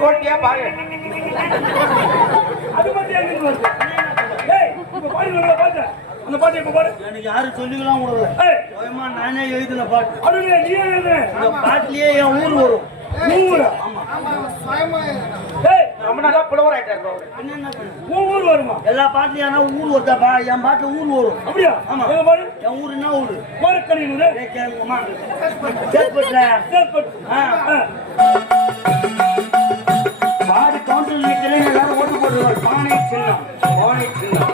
கோட்டியா பாரு. அது மட்டும் எங்க வருது? அந்த பாட்டு இப்ப பாடு. எனக்கு யாரும் சொல்லிக்கலாம் கூடாது. நானே எழுதின பாட்டு. அது நீ எழுதுன அந்த பாட்டிலேயே என் ஊர் வரும். ஊரா? ரொம்ப நாளா புலவர் ஆயிட்டாரு. ஊர் வருமா? எல்லா பாட்டுலயும் ஆனா ஊர் வருதாப்பா. என் பாட்டு ஊர் வரும். அப்படியா? ஆமா. பாடு. என் ஊர் என்ன ஊரு? கோரக்கணியூர். பாடு கவுன்சில் நிற்கிறேன். எல்லாரும் ஓட்டு போடுவாங்க. பானை சின்னம், பானை சின்னம்.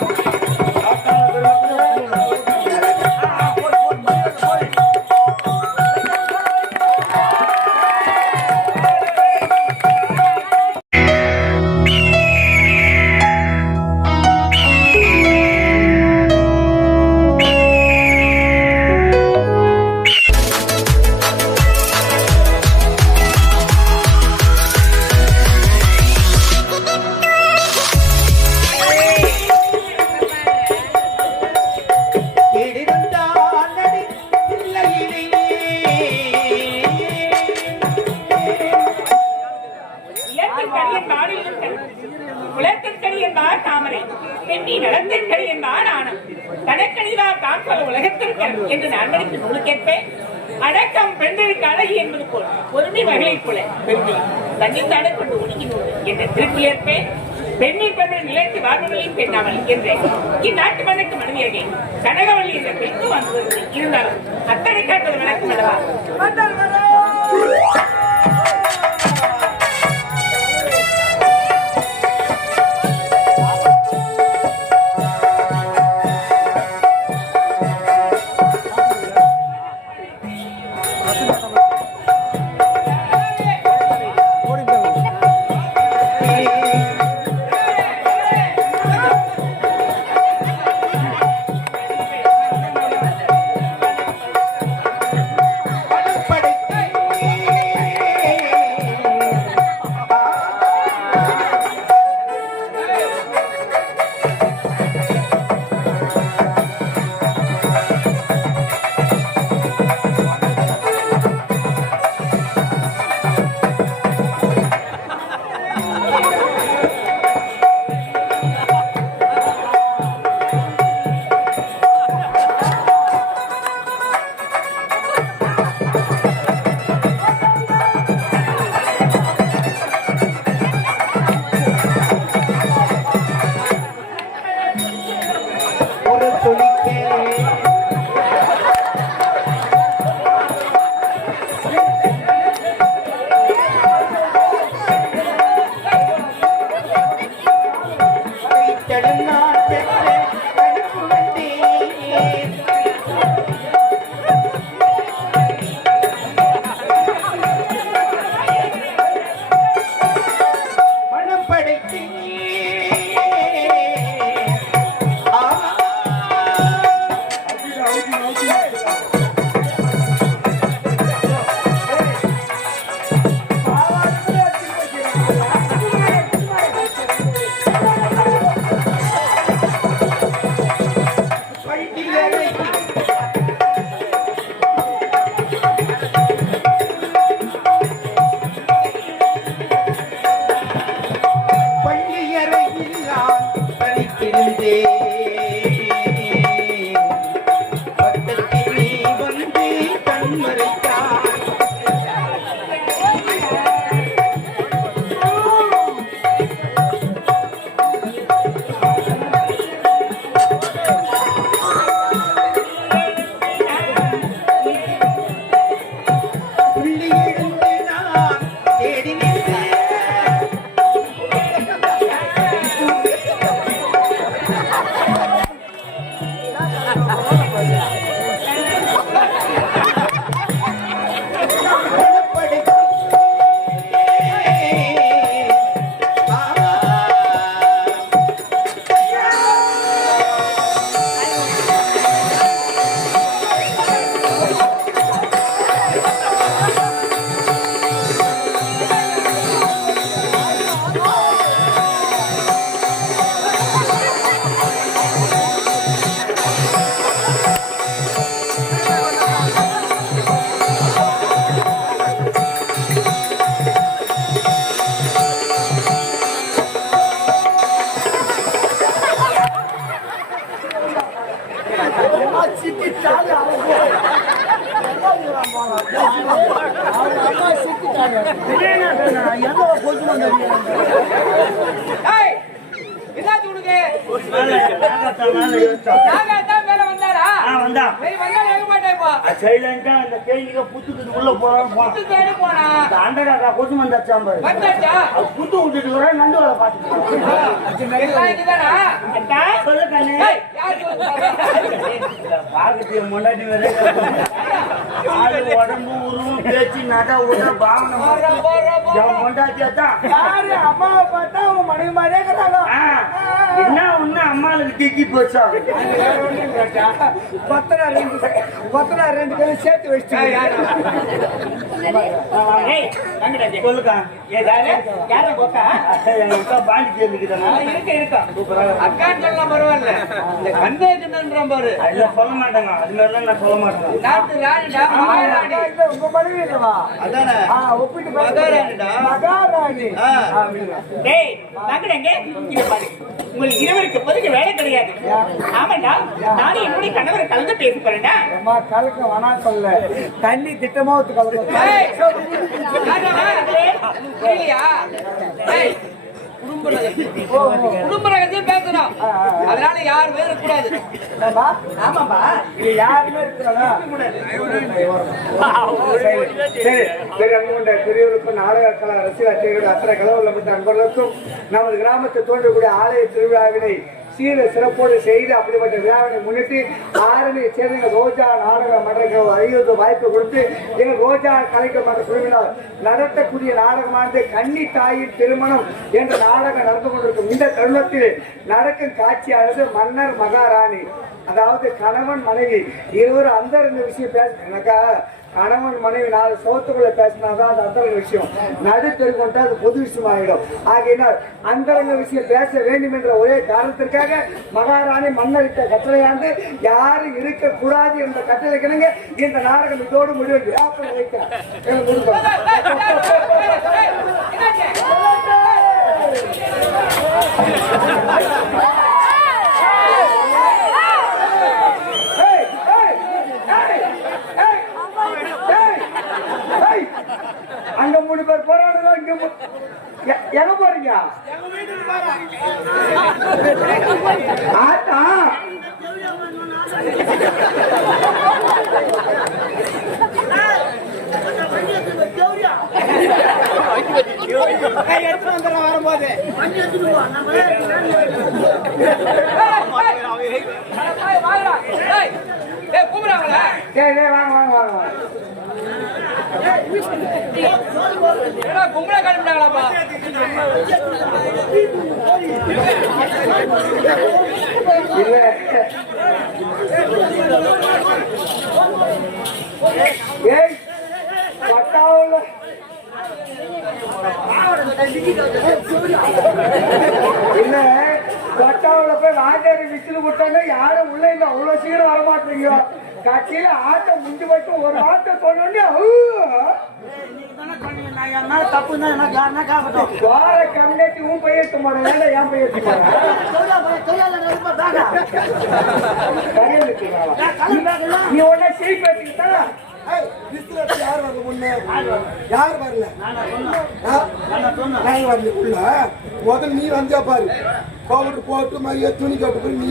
என்று நான் நினைக்கும் நூல் கேட்பேன். அடக்கம் பெண்களுக்கு அழகி என்பது போல் பொறுமை வகையை போல பெண்மை தன்னித்து அடக்கொண்டு ஒடுங்கினோடு என்ற திருப்பி ஏற்பேன். பெண்ணின் பெண்மை நிலைத்து வாழ்வதையும் பெண்ணாமல் என்றேன். இந்நாட்டு மன்னக்கு மனைவியகை கனகவள்ளி என்ற பெண்ணு வந்து இருந்தாலும் அத்தனை காட்டுவது வழக்கம் அல்லவா? படப்படை ஏய், என்னாச்சு உனக்கு? நாகத்தான் மேல வந்தாரா? சரி, வந்தாலும் எங்க போயிட்டா இப்போ? சைலண்டா அந்த கேள்விக்கு புத்துக்கு உள்ள போறான்னு போனா புத்து தேடி போனா. அந்த அண்டடா கொசு வந்தாச்சாம் பாரு வந்தாச்சா? அது புத்து விட்டுட்டு வர நண்டு வேலை பாத்துட்டு எல்லாம் இதுதானா? அட்டா? சொல்லு கண்ணு ஏய், யார் சொல்லுங்க? பாக்கத்திய முன்னாடி வேற ஆளு உடம்பு உருவம் பேச்சு நட உட பாவனை என் முண்டாட்டியாத்தான் யாரு அம்மாவை பார்த்தா உன் மனைவி மாதிரியே இருக்கிறாங்க. என்ன ஒண்ணு அம்மாளுக்கு திக்கி போச்சா கொத்தனார் ரெண்டு பேரும் சேர்த்து வச்சுட்டாங்க. ஏய், வாங்கடா ஜி. சொல்லுக்கா யாரு? யாரை போக்கா? எங்க அக்கா பாண்டி கேள்விக்குதானா இருக்கா. அக்கான்னு சொல்லலாம் பரவாயில்ல. இந்த கந்தேஜன்றான் பாரு. அதெல்லாம் சொல்ல மாட்டாங்க அது மாதிரிலாம் நான் சொல்ல மாட்டேன் நாட்டு ராணிடா, மகாராணி. இல்ல, உங்க மனைவி இல்லவா? ஒப்பிட்டு மகாராணிடா. மகாராணி. டேய், வாங்கடாங்க. இங்க பாரு. உங்களுக்கு இருவருக்கு பொதுக்கு வேலை கிடையாது. ஆமாண்டா, நானும் என்னுடைய கணவரை கலந்து பேச போறேன்டா. அம்மா கலக்க வேணா சொல்ல தண்ணி திட்டமா ஊத்து கலக்க. ஏய், ராஜாவா? புரியலையா? ஏய், குடும்ப ரகசியம் பேசணும். அதனால யார் வேற கூடாது. ஆமாப்பா. இது யாருமே இருக்கிறதா? சரி அங்குண்ட பெரியவருக்கும் நாடக கலா ரசிகர்கள் அத்தனை கலவரம் நண்பர்களுக்கும் நமது கிராமத்தை தோன்றக்கூடிய ஆலய திருவிழாவினை சீர சிறப்போடு செய்து அப்படிப்பட்ட விழாவினை முன்னிட்டு ஆரணியை சேர்ந்த ரோஜா நாடக மன்ற அறிவுறுத்த வாய்ப்பு கொடுத்து எங்கள் ரோஜா கலைக்க மன்ற குழுவினர் நடத்தக்கூடிய நாடகமானது கன்னி தாயின் திருமணம் என்ற நாடகம் நடந்து கொண்டிருக்கும் இந்த தருணத்தில் நடக்கும் காட்சியானது மன்னர் மகாராணி, அதாவது கணவன் மனைவி இருவரும் அந்த ரெண்டு விஷயம் பேச எனக்கா கணவன் மனைவி 4 சோத்துக்குள்ள பேசினாதான் அது அந்தரங்க விஷயம். நடுத்தெரு கொண்டா அது பொது விஷயம் ஆகிடும். ஆகையினால் அந்தரங்க விஷயம் பேச வேண்டும் என்ற ஒரே காரணத்திற்காக மகாராணி மன்னரிட்ட கட்டளையாண்டு யாரும் இருக்கக்கூடாது என்ற கட்டளைக்கிணங்க இந்த நாடகம் இதோடு முடிவு. அங்க 3 பேர் போராடுறோம். இங்க எங்க போறீங்க? ஆட்டா எடுத்து வந்துடலாம் வரும்போது. கூப்பிடுறாங்களா? வாங்க வாங்க வாங்க. கும்பலா கிளம்பிட்டாங்களாப்பா? இல்ல ஏய் பட்டாவுல இல்ல பட்டாவுல போய் ராஜாரி விசில் விட்டாங்க. யாரும் உள்ள இல்ல, அவ்வளவு சீக்கிரம் வரமாட்டீங்க. கட்சியில ஆட்டம் முடிஞ்சு போயிட்டு ஒரு ஆட்டம் சொன்னோடனே தப்பு வார கம்யூனிட்டி உன் பையத்து மாட்டேன் என் பையத்து நீ உடனே செய்தி பேசிக்கிட்டா யார் வரல முன்ன யார் வரல நான் வரல உள்ள முதல்ல நீ வந்தா பாரு பவுடர் போட்டு மாதிரியே துணி கட்டு போய் நீ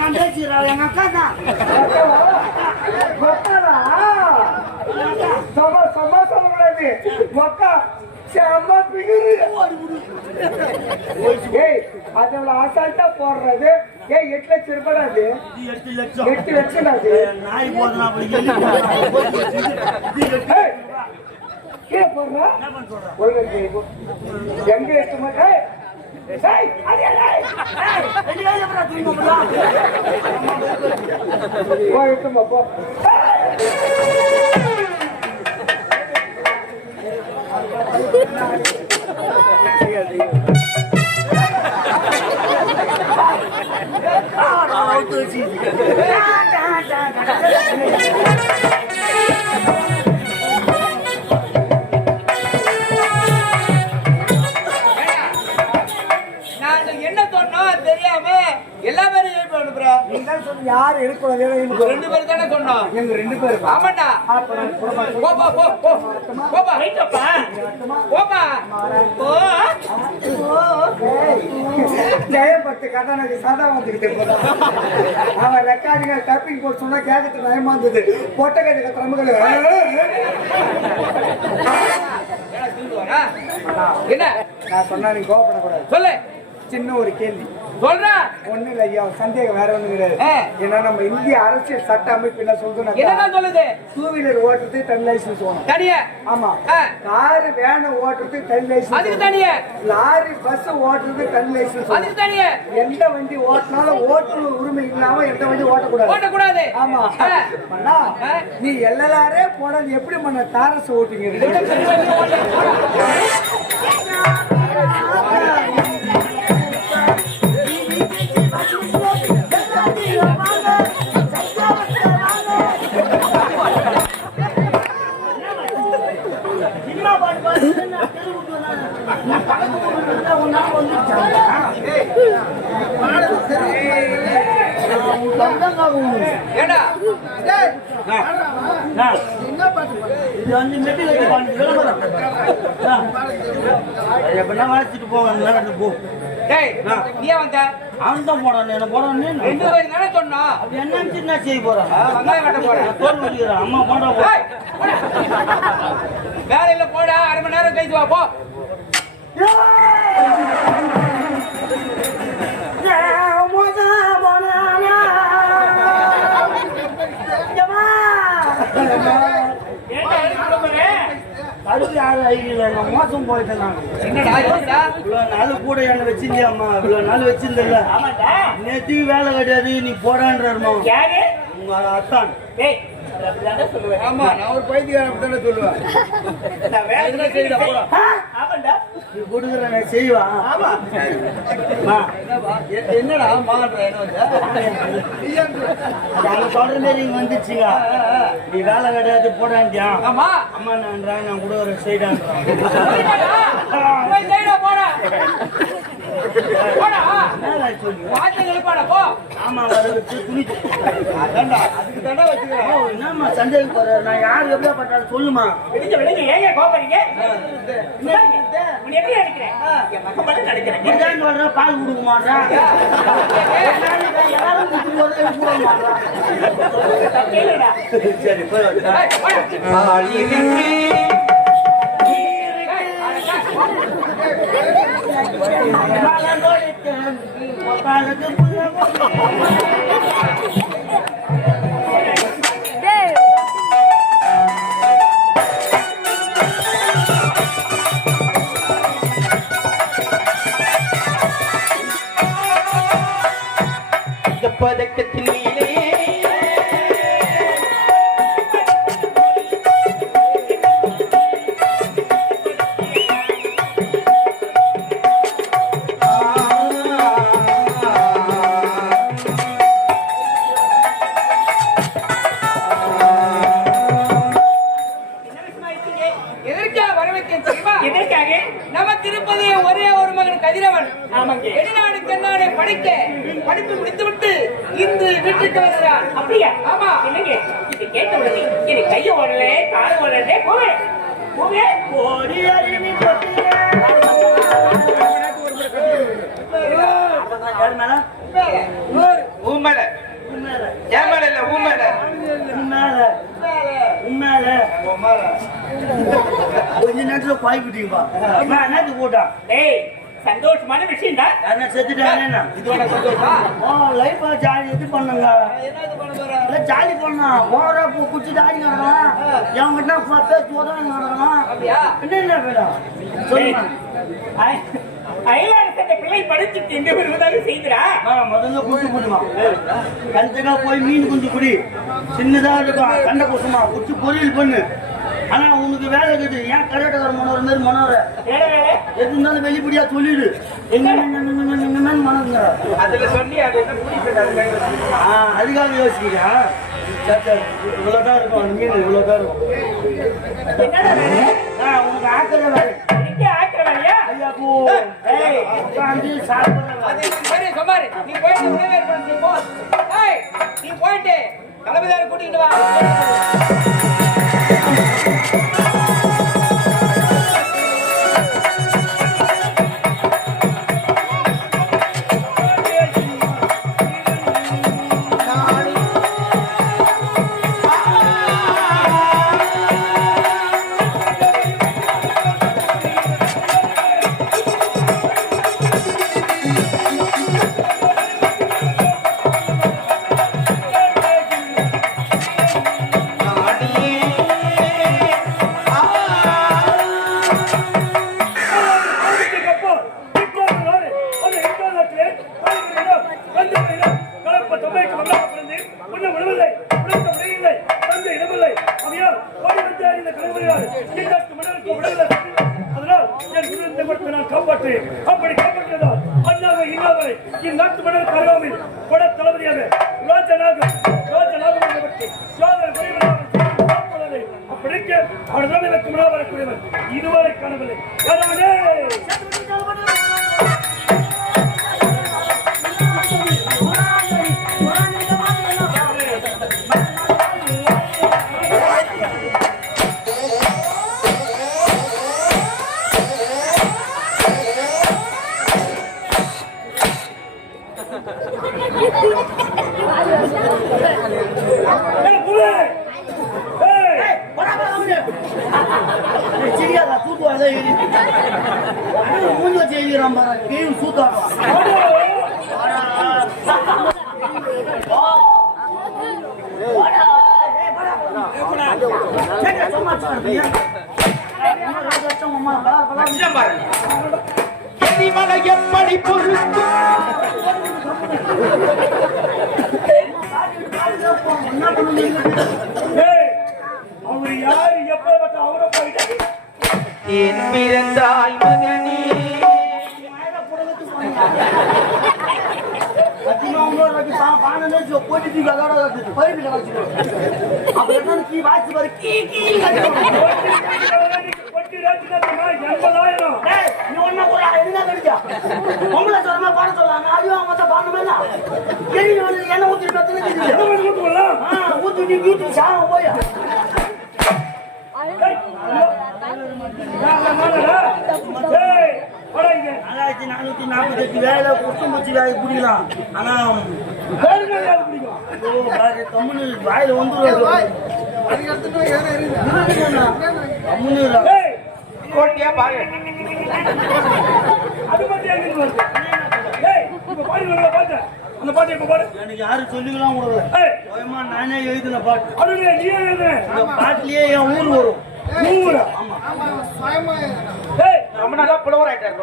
நான் பேசுறேன் எங்க அக்கா தான் சொல்லக்கூடாது மக்கா செம்ம பிகிரு. ஏய் அதோட அசால்ட்டா போடுறது. ஏய் 8 லட்சம் ரூபாய். 8 லட்சம் நாய் போடுறா எங்க எட்டு எட்டுமா தெரியாம எல்லா பேரும் யாரு இருக்கணும் 2 பேர் தானே சொன்னோம். சொன்னோம் எங்க 2 பேரும் ஆமாண்டா அப்ப நான் போமா போப்பா போ போ போப்பா ரைட்டப்பா போப்பா போ ஜெயப்பட்டு கதாநாயகி சதா வந்துகிட்டே போதான் அவன் ரெக்கார்டிங்க டப்பிங் போட்டு சொன்னா கேட்கறது நயமா இருந்தது பொட்டை கட்டுக்க தமிழ்கள் என்ன நான் சொன்னா நீ கோவப்படக்கூடாது சொல்லு சின்ன ஒரு கேள்வி சொல்றா ஒண்ணு இல்ல ஐயா சந்தேகம் வேற ஒண்ணும் கிடையாது ஏன்னா நம்ம இந்திய அரசியல் சட்ட அமைப்பு என்ன சொல்றோம் என்ன சொல்லுது 2 வீலர் ஓட்டுறது 10 லைசன்ஸ் வேணும் தனியா ஆமா கார் வேன் ஓட்டுறது 10 லைசன்ஸ் அதுக்கு தனியா லாரி பஸ் ஓட்டுறது 10 லைசன்ஸ் அதுக்கு தனியா எந்த வண்டி ஓட்டினாலும் ஓட்டுநர் உரிமை இல்லாம எந்த வண்டி ஓட்டக்கூடாது ஓட்டக்கூடாது ஆமா அண்ணா, நீ எல்லாரே போனது எப்படி மண்ண தாரசு ஓட்டுங்க ஏடா இது வந்து மெட்டி கட்டி எப்படின்னா வளர்த்துட்டு போவேன் போ டேய் நீ வந்த அவன் தான் போறான் என்ன போறான் 2 பேரும் தானே சொன்னோம் அப்படி என்ன செய்ய போறான் வெங்காயம் வெட்ட போறேன் தோல் முடிக்கிறேன் அம்மா போன்றா வேலையில போடா 1/2 மணி நேரம் கழிச்சு வா போ அதுக்கு யாரும் ஐடியா நான் மோசம் போயிட்டேன் நான் என்னடா யோசிடா இவ்வளவு நாள் கூட என்ன வச்சிருந்தியாம்மா இவ்வளவு நாள் வச்சிருந்தல நேற்று வேலை கிடையாது நீ போடான்றாருமா யாரு உங்க அத்தான் டேய் அப்படிதான் சொல்லுவேன் ஆமா நான் ஒரு பைத்தியக்காரன் தானே சொல்லுவேன் நான் வேலை செய்யற போறா ஆமாடா நீ கொடுக்குற நான் செய்வா ஆமா என்னடா மான்ற என்ன வந்து அவங்க சொல்ற மாதிரி இங்க வந்துச்சுங்க நீ வேலை கிடையாது போடாண்டியா ஆமா அம்மா நான் கொடுக்குற செய்டான்றான் போய் செய்டா போடா போடா என்ன சொல்லி வார்த்தைகள் பாடா போ ஆமா வருது துணி அதான்டா அதுக்கு தாண்டா வச்சுக்கிறேன் ஓ, என்னம்மா சந்தேகம் போற நான் யாரு எப்படியா பட்டாலும் சொல்லுமா விடுங்க ஏங்க கோபறீங்க உன்னை எப்படி நினைக்கிறேன் என் மகன் மட்டும் நினைக்கிறேன் இதான் சொல்ற பால் கொடுக்க மாட்டேன் எல்லாரும் குடிச்சு போறது எனக்கு கூட மாட்டேன் கேளுடா சரி போய் பதக்கத்தில் நமக்கு இருப்பதே ஒரே ஒரு மகன் கதிரவன். வெளிநாடு தென்னாடு படிக்க படிப்பு முடித்துவிட்டு இன்று வீட்டுக்கு வருகிறான். அப்படியா? ஆமா. இல்லைங்க, இது கேட்ட உடனே எனக்கு கையை ஓடல காலை ஓடல போவே போவே ஓடி அறிவி போட்டியே. கொஞ்ச நேரத்துல பாய்பிட்டீங்கப்பா என்ன போட்டான் சந்தோஷமான விஷயம் தான். என்ன செத்துட்டாங்க இதோட சந்தோஷமா லைஃப் ஜாலி இது பண்ணுங்க ஜாலி பண்ணா போற குச்சிட்டு ஆடி நடக்கலாம் என்கிட்ட பேச்சு உதவி நடக்கலாம் என்ன வேணும் சொல்லுங்க பிள்ளை படிச்சுட்டு எங்க வருவதாக செய்கிறா முதல்ல குடிச்சு போடுமா கழுத்துக்கா போய் மீன் குஞ்சு குடி சின்னதா இருக்கும் கண்ட குசுமா குடிச்சு பொரியல் பண்ணு. ஆனா உனக்கு வேலை இருக்குது ஏன் கரெக்டாக மனோர் மாதிரி மனோர எது இருந்தாலும் வெளிப்படியா சொல்லிடு மனோங்க அதுல சொல்லி அது அதுக்காக யோசிக்கிறா இவ்வளவுதான் இருக்கும் மீன் இவ்வளவுதான் இருக்கும் உனக்கு ஆக்கிற வேலை ஆக்கிற வேலையா ஐயா போ சாப்பிடுற நீ போயிட்டு நீ போயிட்டு தளபதியாரை கூட்டிட்டு வா. இதுவரை காணவில்லை. எப்படி பொறுக்கும் அவர் யாரு எப்ப அவரை போயிட்டு என் பிறந்தாய் மகனே வேலை குச்சி வேலை பிடிக்கலாம் ஆனா வாயில கோட்டியா பாரு அந்த பாட்டு இப்ப பாடு. எனக்கு யாரும் சொல்லிக்கலாம் கூடாது. நானே எழுதின பாட்டு. நீ எழுதுன பாட்டிலேயே என் ஊர் வரும். ஊரா? ரொம்ப நல்லா புலவர் ஆயிட்டாரு.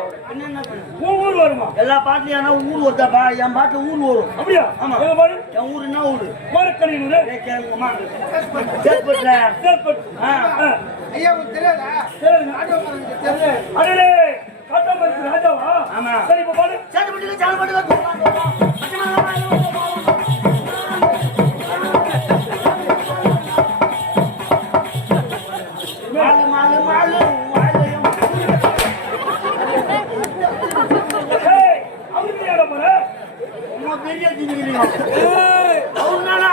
ஊர் வருமா? எல்லா பாட்டுலயும் ஆனா ஊர் வருதாப்பா. என் பாட்டுல ஊர் வரும். அப்படியா? ஆமா. எங்க பாடு? என் ஊர் என்ன ஊரு? மாரக்கணியூர். சேத்பட்டுல. ஐயா உங்களுக்கு தெரியாதா? அடே காட்டாமருக்கு ராஜாவா? ஆமா. சரி இப்ப பாடு. சேத்பட்டுல சேத்பட்டுல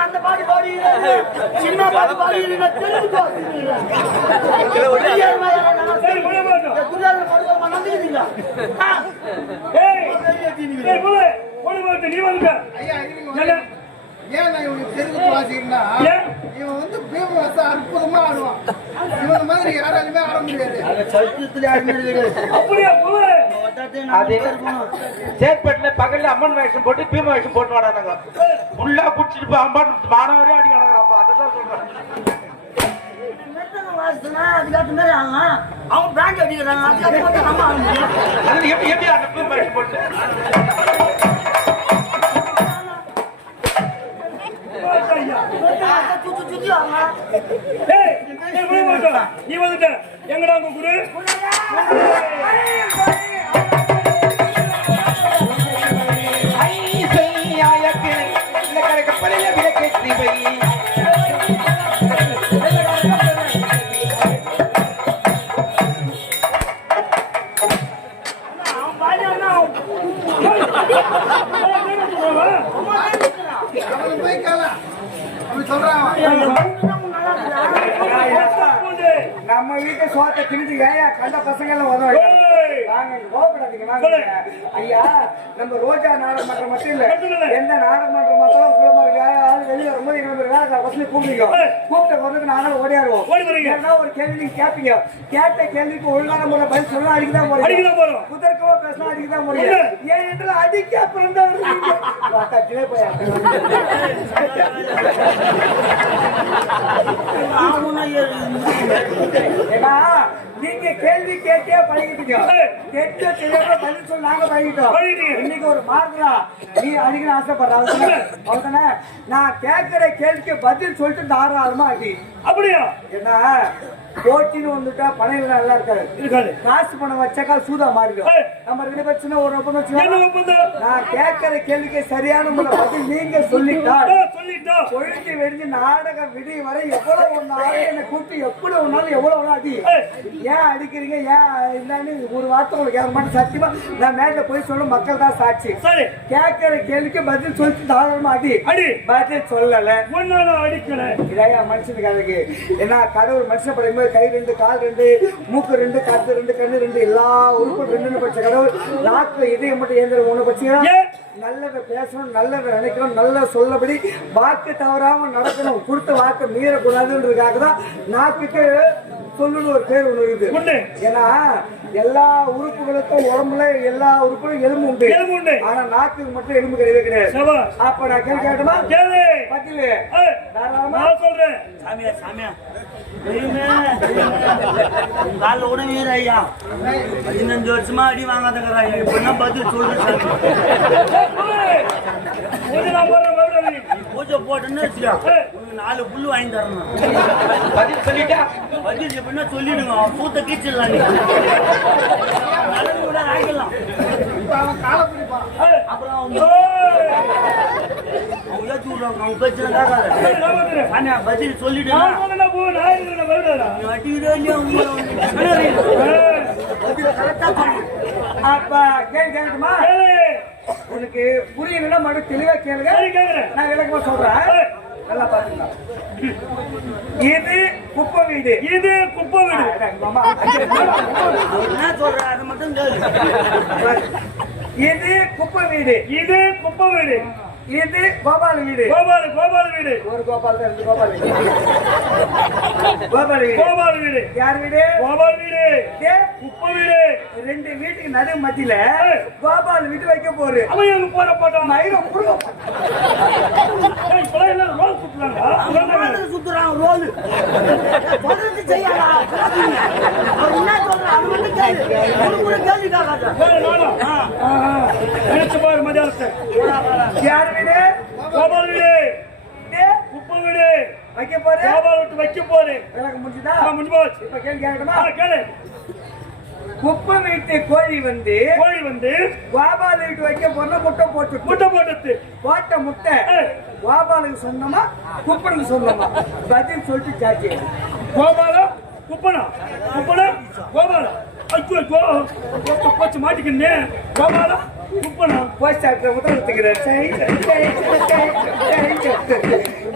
அந்த பாடி பாடி சினிமா பாட்டு பாடி நீ வந்து ஏன் நான் இவனுக்கு தெரிஞ்சு வாசிக்கிறேன்னா இவன் வந்து பீமவாசம் அற்புதமா ஆடுவான். இவன் மாதிரி யாராலுமே ஆட முடியாது. அப்படியா? சேத்பட்டுல பகல்ல அம்மன் வேஷம் போட்டு பீம வேஷம் போட்டு வாடாங்க. ஃபுல்லா குடிச்சிட்டு அம்பான் மாணவரே அடி கிடக்குறாப்பா. அதான் சொல்றேன். அவங்க பிராண்ட் அடிக்கிறாங்க. எப்படி எப்படி அந்த பீம வேஷம் போட்டு நீ வந்துட்ட எங்கடா உங்க குரு? கப்பலில் விளக்கேற்றி வை. அவன் போய் கேள. அவன் சொல்ற நம்ம வீட்டு சோத்தை திணிச்சு ஏன் கண்ட பசங்க எல்லாம் உதவி வாங்க கோபப்படாதீங்க வாங்க ஐயா. நம்ம ரோஜா நாடகமன்றம் மட்டும் இல்ல, எந்த நாடகமன்றம் மக்களும் வெளியே ரொம்ப கூப்பிடுங்க. கூப்பிட்ட பொருளுக்கு நானும் ஓடியாருவோம். ஒரு கேள்வி நீங்க கேட்பீங்க, கேட்ட கேள்விக்கு ஒழுங்கான முறை பதில் சொல்ல அடிக்கதான் போறோம். குதர்க்கமா பேசலாம் அடிக்கதான் முடியும். ஏன் என்று அடிக்க பிறந்தவர்களே போயா ஏன்னா நீங்க கேள்வி கேட்டே பழகிட்டீங்க. கேட்ட தெரியாம பதில் சொல்ல நாங்க பழகிட்டோம். இன்னைக்கு ஒரு மாறுதா நீ அடிக்கணும் ஆசைப்படுறாங்க. நான் கேட்கிற கேள்விக்கு பதில் சொல்லிட்டு தாராளமா அடி. அப்படியா? ஏன்னா போட்டின்னு வந்துட்டா பணம் நல்லா இருக்காது. காசு பணம் வச்சாக்கா சூதா மாறிடும். நம்ம 2 பேரும் ஒரு ஒப்பந்தம். நான் கேட்கிற கேள்விக்கு சரியான முறை பதில் நீங்க சொல்லிட்டா பொழுது வெடிஞ்சு நாடகம் விடி வரை எவ்வளவு ஒன்னாலும் என்ன கூப்பிட்டு எப்படி ஒன்னாலும் எவ்வளவு அடி. ஏன் அடிக்கிறீங்க ஏன் என்னன்னு ஒரு வார்த்தை உங்களுக்கு கேட்க மாட்டேன். சத்தியமா நான் மேல போய் சொல்ல மக்கள் தான் சாட்சி. கேட்கிற கேள்விக்கு பதில் சொல்லிட்டு தாராளமா அடி. பதில் சொல்லல அடிக்கல. இதையா மனுஷனுக்கு அதுக்கு என்ன கடவுள் மனுஷன் படைக்கும் கை 2 கால் 2 மூக்கு 2 காத்து 2 கண்ணு 2 எல்லா உறுப்பும் 2 பச்சை கடவுள் நாக்குல இதயம் மட்டும் இயந்திரம் 1 பச்சை. நல்லதை பேசணும், நல்லதை நினைக்கணும், நல்ல சொல்லபடி வாக்கு தவறாம நடக்கணும். கொடுத்த வாக்கு மீறக்கூடாதுன்றதுக்காக தான் நாக்குக்கு சொல்லணும் ஒரு பேர் ஒண்ணு இருக்குது. ஏன்னா எல்லா உறுப்புகளுக்கும் உடம்புல எல்லா உறுப்புகளும் எலும்பு உண்டு. ஆனா நாக்குக்கு மட்டும் எலும்பு கிடையாது. அப்ப நான் கேட்கட்டுமா? பதில் சொல்றேன். சாமியா சாமியா கால உடனே ஐயா 15 வருஷமா அடி வாங்காதங்கிறா. இப்பதான் பதில் சொல்றேன். பூஜை போட்டுன்னு உனக்கு 4 புல்லு வாங்கி தரணும். பதில் சொல்லிட்டா பதில் எப்படின்னா சொல்லிடுங்க. பூத்த கீச்சிடலாம் நீ கூட ஆகிடலாம். அப்புறம் அவங்க ஏற்றி விடுறாங்க. அவங்க பிரச்சனை பதில் சொல்லிடுங்க. அடிக்கிறே அப்ப கேட்கட்டுமா? உனக்கு புரியலன்னா மட்டும் தெளிவா கேளுங்க. நான் விளக்கமா சொல்றேன். நல்லா பாத்துங்க. இது குப்பை வீடு. இது குப்பை வீடு. என்ன சொல்ற அதை மட்டும் இது குப்பை வீடு. இது குப்பை வீடு. இது கோபால் வீடு. கோபால் வீடு. ஒரு கோபால் தான், 2 கோபால் வீடு. கோபால் வீடு. யார் வீடு? கோபால் வீடு. குப்பை வீடு. 2 வீட்டுக்கு நடு மத்தியில கோபால் வீடு வைக்க போரு. அவன் எங்க போற போட்டான் மயிரம் சுத்துறான் ரோல் செய்யலாம். என்ன சொல்றான் அது மட்டும் கேள்வி பாரு மதியானத்தை. யார் வீடு? கோபால் வீடு. குப்பை வீடு வைக்க போரு. கோபால் விட்டு வைக்க போரு. எனக்கு முடிஞ்சுதா? முடிஞ்சு போச்சு. இப்ப கேள்வி கேட்கணுமா? கேளு. குப்பை வீட்டு கோழி வந்து கோபால் வீட்டு வைக்க போன முட்டை போட்ட முட்டை கோபாலுக்கு சொன்னமா குப்பனுக்கு சொன்னமா? பதில் சொல்லிட்டு சாச்சி. கோபாலா குப்பனா கோபாலா போச்சு மாட்டிக்கின்னு. கோபாலா குப்பனா போஸ்ட் ஆஃபீஸ்ல முதலத்துக்கிறேன்.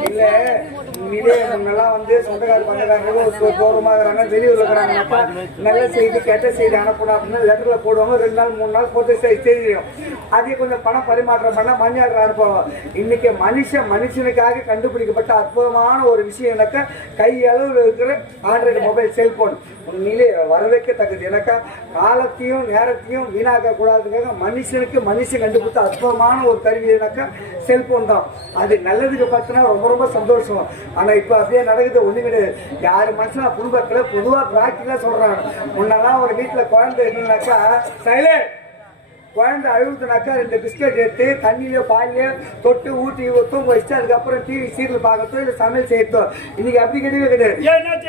இல்ல இதே முன்னெல்லாம் வந்து சொந்தக்கார பந்தக்காரங்க போறமாகறாங்க, வெளியூர்ல இருக்கிறாங்க. நல்ல செய்தி கெட்ட செய்தி அனுப்பணும் அப்படின்னா லெட்டர்ல போடுவாங்க. 2 நாள் 3 நாள் போட்டு தெரியும். அதே கொஞ்சம் பணம் பரிமாற்றம் பண்ண மஞ்சள் அனுப்புவாங்க. இன்னைக்கு மனுஷனுக்காக கண்டுபிடிக்கப்பட்ட அற்புதமான ஒரு விஷயம் எனக்கு கையளவில் இருக்கிற ஆண்ட்ராய்டு மொபைல் செல்போன் உண்மையிலே வரவேற்கத்தக்கது. எனக்கா காலத்தையும் நேரத்தையும் வீணாக்க கூடாதுக்காக மனுஷன் கண்டுபிடித்த அற்புதமான ஒரு கருவி எனக்கா செல்போன் தான். அது நல்லதுக்கு பார்த்தீங்கன்னா ரொம்ப ரொம்ப சந்தோஷம். ஆனா இப்ப அப்படியே நடக்குது ஒண்ணு கிடையாது. யாரு மனுஷனா குடும்பத்துல பொதுவா பிராக்டிக்கலா சொல்றாங்க. முன்னெல்லாம் ஒரு வீட்டுல குழந்தை இருந்தாக்கா குழந்தை அழுகுதுனாக்கா 2 பிஸ்கட் எடுத்து தண்ணியில பாலில தொட்டு ஊட்டி தூங்க வச்சுட்டு அதுக்கப்புறம் டிவி சீரியல் பார்க்கறதோ இல்ல சமையல் செய்யறதோ. இன்னைக்கு அப்படி கிடையாது.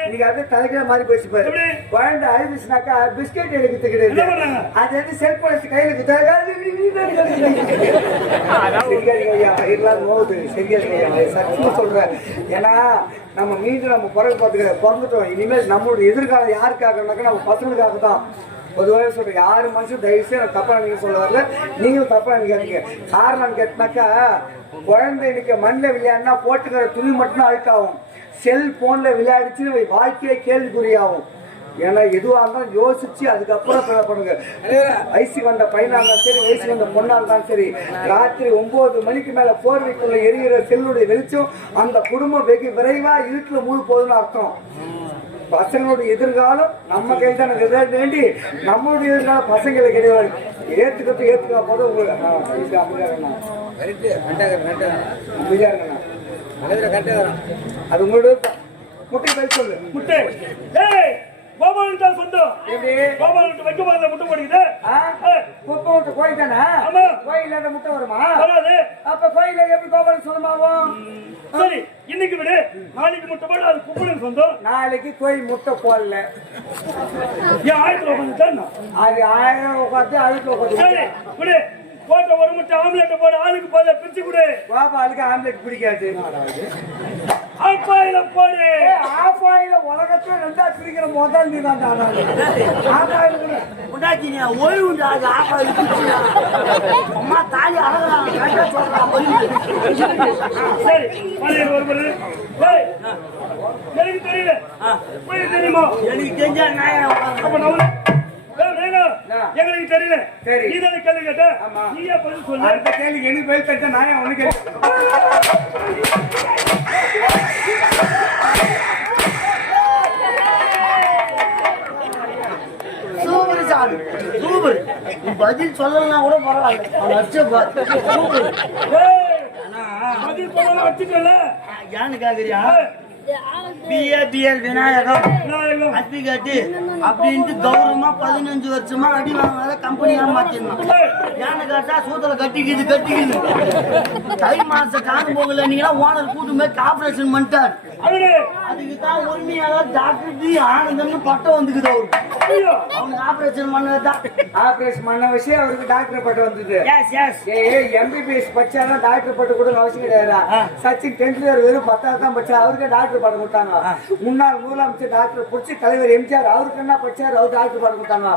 இன்னைக்கு அப்படியே தலைக்கிற மாதிரி போச்சு பாரு. குழந்தை அழுதுச்சுனாக்கா பிஸ்கட் எடுக்கிறது கிடையாது. அது வந்து செல்போன் எடுத்து கையில சத்தியம் சொல்றேன். ஏன்னா நம்ம மீண்டும் நம்ம பிறந்துட்டோம். இனிமேல் நம்மளுடைய எதிர்காலம் யாருக்காகனாக்கா நம்ம பசங்களுக்காக தான். பொதுவாக சொல்றேன், யாரு மனுஷன் தயவுசெய்து நான் தப்பா நீங்க சொல்ல வரல, நீங்களும் தப்பா நினைக்காதீங்க. காரணம் கேட்டாக்கா, குழந்தை இன்னைக்கு மண்ணில் விளையாடினா போட்டுக்கிற துணி மட்டும் அழுக்காகும், செல்போன்ல விளையாடிச்சு வாழ்க்கையை கேள்விக்குறியாகும். ஏன்னா எதுவாக இருந்தாலும் யோசிச்சு அதுக்கப்புறம் பண்ணுங்க. வயசுக்கு வந்த பையனா இருந்தாலும் சரி, வயசுக்கு வந்த பொண்ணா இருந்தாலும் சரி, ராத்திரி 9 மணிக்கு மேல போர்வைக்குள்ள எரிகிற செல்லுடைய வெளிச்சம் அந்த குடும்பம் வெகு விரைவா இருட்டுல மூழ்க போகுதுன்னு அர்த்தம். பசங்களுடைய எதிர்காலம் நம்ம கையில் தான் வேண்டி, நம்மளுடைய எதிர்காலம் பசங்களை கிடையாது. ஏத்துக்கா போதும் உங்களுக்கு அது உங்களோட முட்டை பதில் சொல்லு. முட்டை கோபாலன் தான் சொந்தம். கோபாலன் வைக்க போறத முட்டை போடுது. குப்பை கோயில் தானே? கோயில் முட்டை வருமா? வராது. அப்ப கோயில எப்படி கோபாலன் சொந்தமாகும்? சரி, இன்னைக்கு விடு, நாளைக்கு முட்டை போட அது குப்பனுக்கு சொந்தம். நாளைக்கு கோயில் முட்டை போடல, ஏன் ஆயிரத்துல உட்காந்து அது 1000 உட்காந்து அதுக்கு உட்காந்து. சரி விடு, போட்ட ஒரு முட்டை ஆம்லெட் போட ஆளுக்கு போத பிரிச்சு கொடு. கோபாலுக்கு ஆம்லெட் பிடிக்காது. ஆஃப் ஆயில போடு. ஆஃப் ஆயில உலகத்துல 2ஆ பிரிக்கிற முதல் நீ தான். ஆஃப் ஆயில் உண்டாக்கி நீ ஓய்வு உண்டாது. ஆஃப் ஆயில் அம்மா தாலி அழகாக சரி ஒரு எனக்கு தெரியல, தெரியுமா? எனக்கு தெரிஞ்சா அப்ப நம்ம எங்களுக்கு தெரியல. சரி, நீ தானே கேள்வி கேட்ட, நீயே பதில் சொல்லு. அந்த கேள்வி எனக்கு பதில் தட்ட நான் உனக்கு சூப்பர் சார், சூப்பர். நீ பதில் சொல்லலாம் கூட பரவாயில்ல. பதில் சொல்லலாம் வச்சுக்கல. ஏன்னு கேக்குறியா? பிஏபிஎல் விநாயகம் அத்திகாட்டி அப்படின்ட்டு கௌரவமா 15 வருஷமா அடி வாங்காத கம்பெனியா மாத்திடணும். ஏன்னு கேட்டா சூத்தல கட்டிக்குது. தை மாசம் காணும் போகல, நீங்களா ஓனர் கூட்டு போய் ஆபரேஷன் பண்ணிட்டார். அதுக்குதான் உரிமையாக டாக்டர் ஆனந்தம்னு பட்டம் வந்துக்குது. அவனுக்கு ஆபரேஷன் பண்ணதான். ஆபரேஷன் பண்ண விஷயம் அவருக்கு டாக்டர் பட்டம் வந்தது. எம்பிபிஎஸ் படிச்சாதான் டாக்டர் பட்டம் கொடுக்க அவசியம் கிடையாது. சச்சின் டெண்டுல்கர் வெறும் 10வது தான் படிச்சா, அவருக்கு டாக்டர் பட்டம் கொடுத்தாங்க. முன்னாள் முதலமைச்சர் டாக்டர் புடிச்சு தலைவர் எம்ஜிஆர் அவருக்கு என்ன படிச்சாரு, அவர் டாக்டர் பட்டம் கொடுத்தாங்க.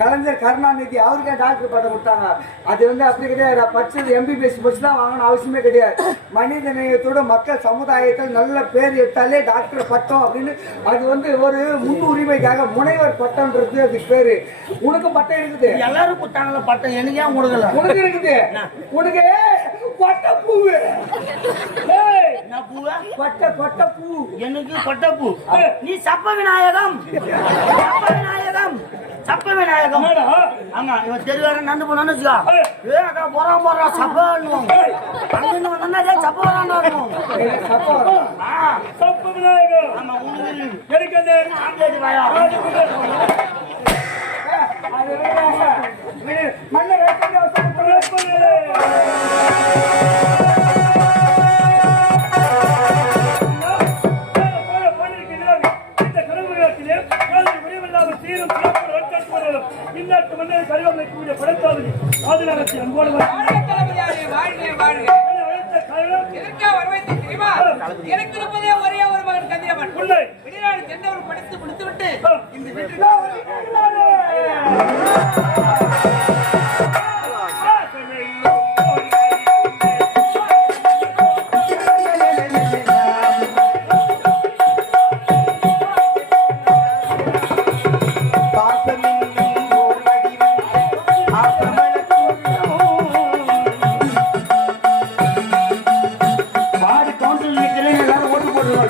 கலைஞர் கருணாநிதி அவருக்கு டாக்டர் பட்டம் கொடுத்தாங்க. அது வந்து அப்படி கிடையாது. படிச்சது எம்பிபிஎஸ் படிச்சு தான் வாங்கணும் அவசியமே கிடையாது. மனித நேயத்தோட மக்கள் சமுதாயத்தில் நல்ல பேர் எடுத்தாலே டாக்டர் பட்டம் அப்படின்னு அது வந்து ஒரு முன்னுரிமைக்காக முனைவர் பட்டம்ன்றது அதுக்கு பேரு. உனக்கு பட்டம் இருக்குது, எல்லாரும் கொடுத்தாங்களா பட்டம்? எனக்கு ஏன் கொடுக்கல? உனக்கு இருக்குது. உனக்கு பட்ட பூவு. பட்ட பூ. எனக்கு பட்டப்பூ. நீ சப்ப விநாயகம். ஆமா, இவன் தெருவார நண்டு போனான்னு வச்சுக்கா, போறா சப்பான்னு அங்க வந்தா சப்ப வரான்னு சப்ப விநாயகம். ஆமா, எனக்கு அந்த ஆம்லேட் வாயா மண்ணை இந்நாட்டு மன்னர் கருவமைக்கூடிய படைத்தாளி ஆதிநாளத்தை அன்போடு எனக்கு இருப்பதே ஒரே ஒரு மகன் கதிரவன். வெளிநாடு சென்றவர் படித்து முடித்துவிட்டு இந்த வீட்டுக்கு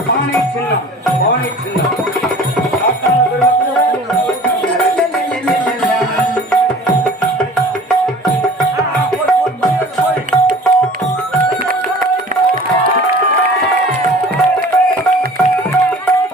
பானை சின்னம்